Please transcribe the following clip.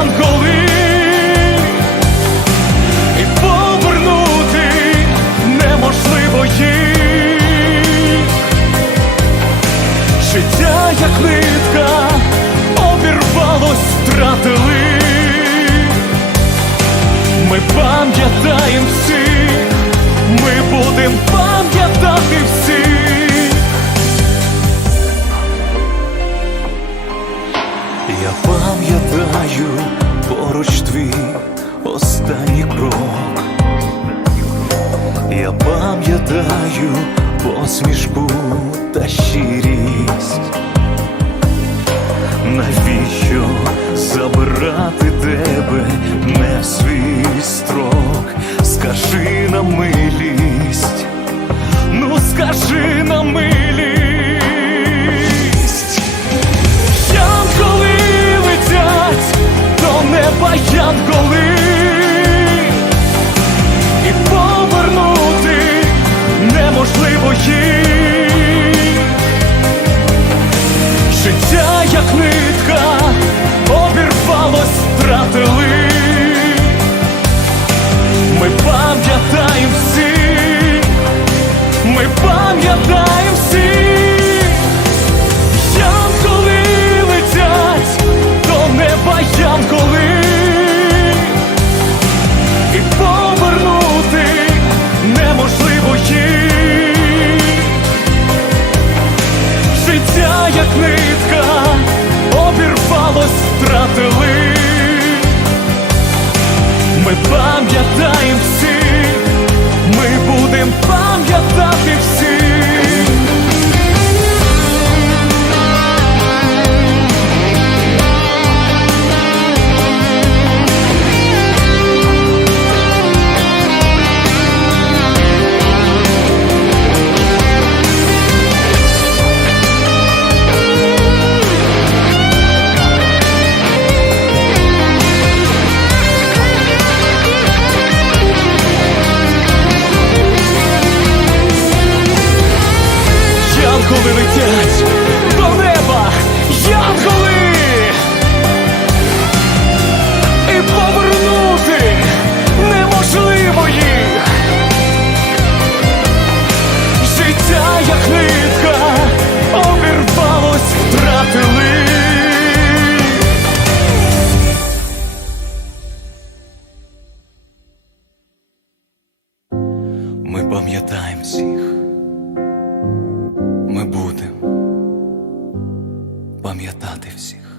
Янголи, і повернути неможливо їх. Життя, як нитка, обірвалось, втратили. Ми пам'ятаємо Я пам'ятаю поруч твій останній крок. Я пам'ятаю посмішку та щирість. Навіщо неможливо їм. пам'ятати всіх.